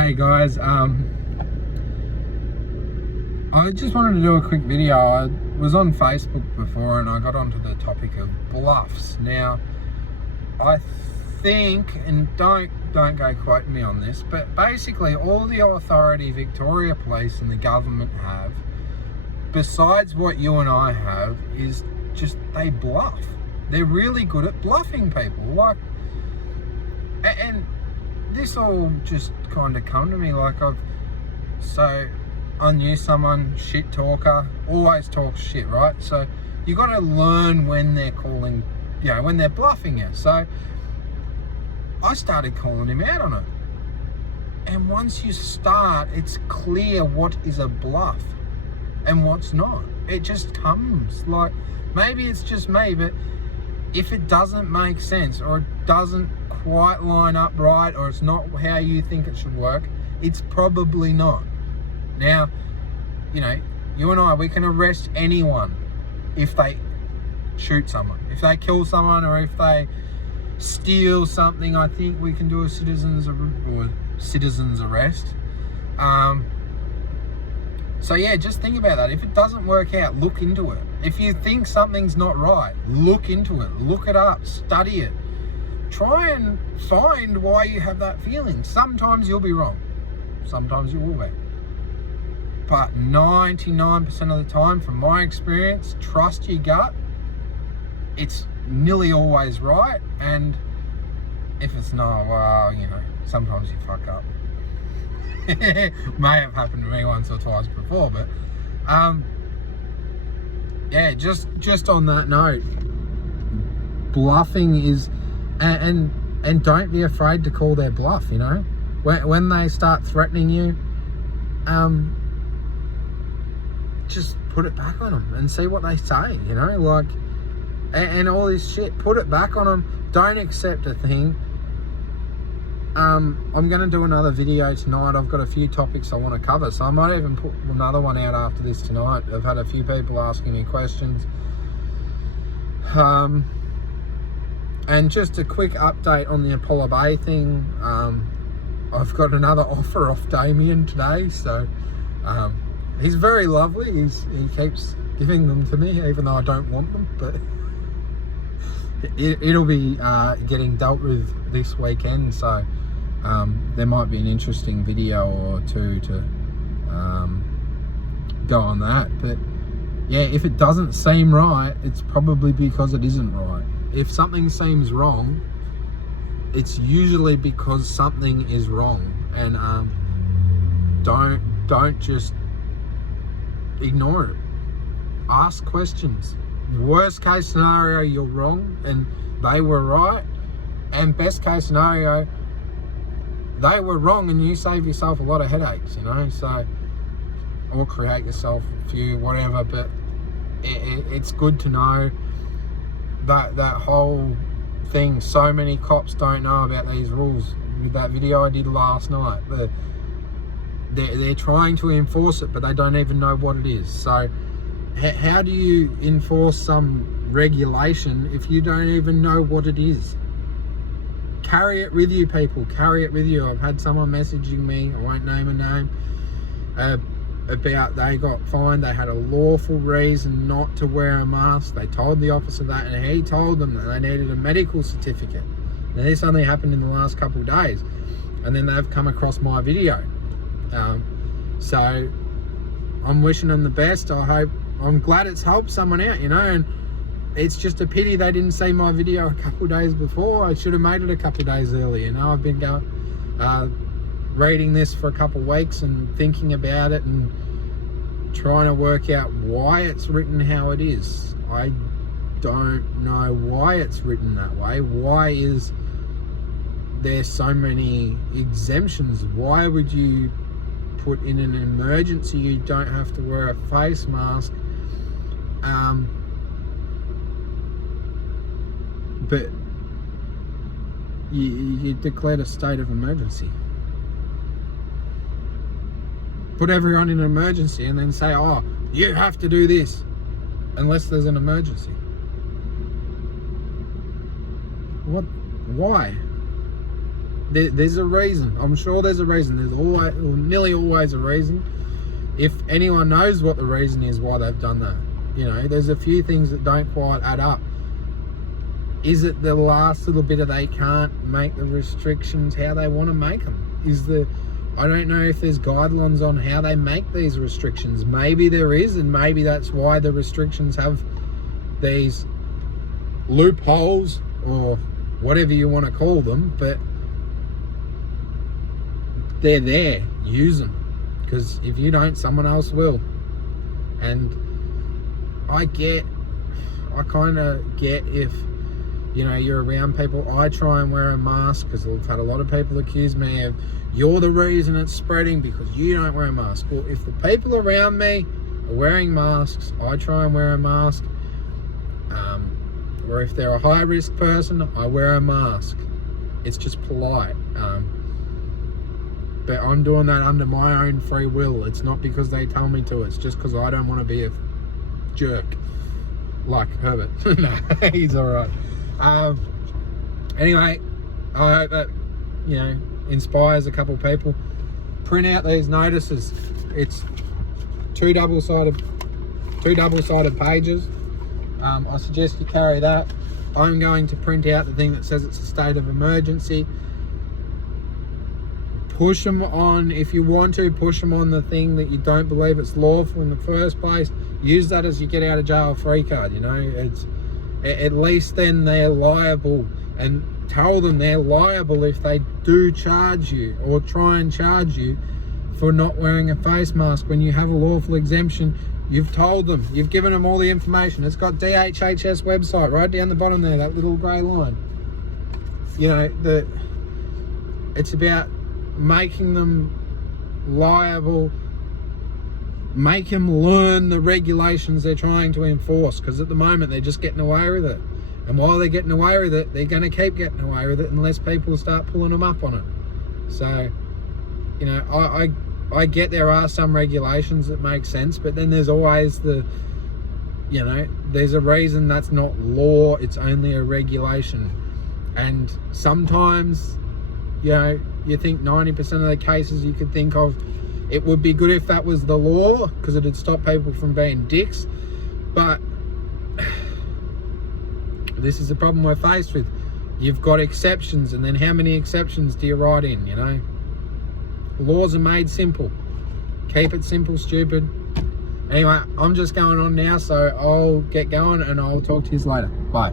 Hey guys, I just wanted to do a quick video. I was on Facebook before and I got onto the topic of bluffs. Now, I think, and don't go quoting me on this, but basically all the authority Victoria Police and the government have, besides what you and I have, is just they bluff. They're really good at bluffing people. And this all just kind of come to me I knew someone, shit talker, always talks shit, right? So you got to learn when they're calling, when they're bluffing you. So I started calling him out on it. And once you start, it's clear what is a bluff and what's not. It just comes. Like, maybe it's just me, but if it doesn't make sense or it doesn't quite line up right, or it's not how you think it should work, it's probably not. Now, you and I, we can arrest anyone if they shoot someone, if they kill someone, or if they steal something. I think we can do a citizen's arrest. So yeah, just think about that. If it doesn't work out, look into it. If you think something's not right, look into it, look it up, study it. Try and find why you have that feeling. Sometimes you'll be wrong. Sometimes you will be. But 99% of the time, from my experience, trust your gut. It's nearly always right. And if it's not, well, sometimes you fuck up. May have happened to me once or twice before, but yeah, just on that note, bluffing is, and don't be afraid to call their bluff. When they start threatening you, just put it back on them and see what they say. And all this shit, put it back on them. Don't accept a thing. I'm going to do another video tonight. I've got a few topics I want to cover, so I might even put another one out after this tonight. I've had a few people asking me questions. And just a quick update on the Apollo Bay thing. I've got another offer off Damien today, so he's very lovely. He keeps giving them to me, even though I don't want them, but it'll be getting dealt with this weekend, so there might be an interesting video or two to go on that. But yeah, if it doesn't seem right, it's probably because it isn't right. If something seems wrong, it's usually because something is wrong. And don't just ignore it. Ask questions. Worst case scenario, you're wrong and they were right, and best case scenario, they were wrong and you save yourself a lot of headaches, so, or create yourself a few, whatever. But it's good to know that whole thing. So many cops don't know about these rules. With that video I did last night, they're trying to enforce it, but they don't even know what it is. So how do you enforce some regulation if you don't even know what it is? Carry it with you, people. Carry it with you. I've had someone messaging me, I won't name a name, about they got fined. They had a lawful reason not to wear a mask. They told the officer that, and he told them that they needed a medical certificate. Now, this only happened in the last couple of days, and then they've come across my video. So I'm wishing them the best. I'm glad it's helped someone out, and it's just a pity they didn't see my video a couple of days before. I should have made it a couple of days early. I've been reading this for a couple of weeks and thinking about it and trying to work out why it's written how it is. I don't know why it's written that way. Why is there so many exemptions? Why would you put in an emergency you don't have to wear a face mask, but you declared a state of emergency? Put everyone in an emergency and then say, oh, you have to do this unless there's an emergency. What? Why? there's a reason. I'm sure there's a reason. There's always, or nearly always a reason. If anyone knows what the reason is why they've done that, you know, there's a few things that don't quite add up. Is it the last little bit of they can't make the restrictions how they want to make them? I don't know if there's guidelines on how they make these restrictions. Maybe there is, and maybe that's why the restrictions have these loopholes or whatever you want to call them, but they're there. Use them, because if you don't, someone else will. And I kind of get if, you know, you're around people. I try and wear a mask because I've had a lot of people accuse me of, you're the reason it's spreading because you don't wear a mask. Well, if the people around me are wearing masks, I try and wear a mask. Or if they're a high risk person, I wear a mask. It's just polite. But I'm doing that under my own free will. It's not because they tell me to. It's just because I don't want to be a jerk like Herbert. No, he's all right. Anyway, I hope that, you know, inspires a couple people. Print out these notices. It's two double-sided pages. I suggest you carry that. I'm going to print out the thing that says it's a state of emergency. Push them on, if you want to, push them on the thing that you don't believe it's lawful in the first place. Use that as you get out of jail free card, you know. It's at least then they're liable, and tell them they're liable if they do charge you or try and charge you for not wearing a face mask when you have a lawful exemption. You've told them, you've given them all the information. It's got DHHS website right down the bottom there, that little grey line. You know, it's about making them liable, make them learn the regulations they're trying to enforce, because at the moment they're just getting away with it. And while they're getting away with it, they're going to keep getting away with it unless people start pulling them up on it. So, you know, I get there are some regulations that make sense, but then there's always the, you know, there's a reason that's not law, it's only a regulation. And sometimes, you know, you think 90% of the cases you could think of, it would be good if that was the law, because it'd stop people from being dicks. But this is the problem we're faced with. You've got exceptions, and then how many exceptions do you write in, you know? Laws are made simple. Keep it simple, stupid. Anyway, I'm just going on now, so I'll get going and I'll talk to you later. Bye.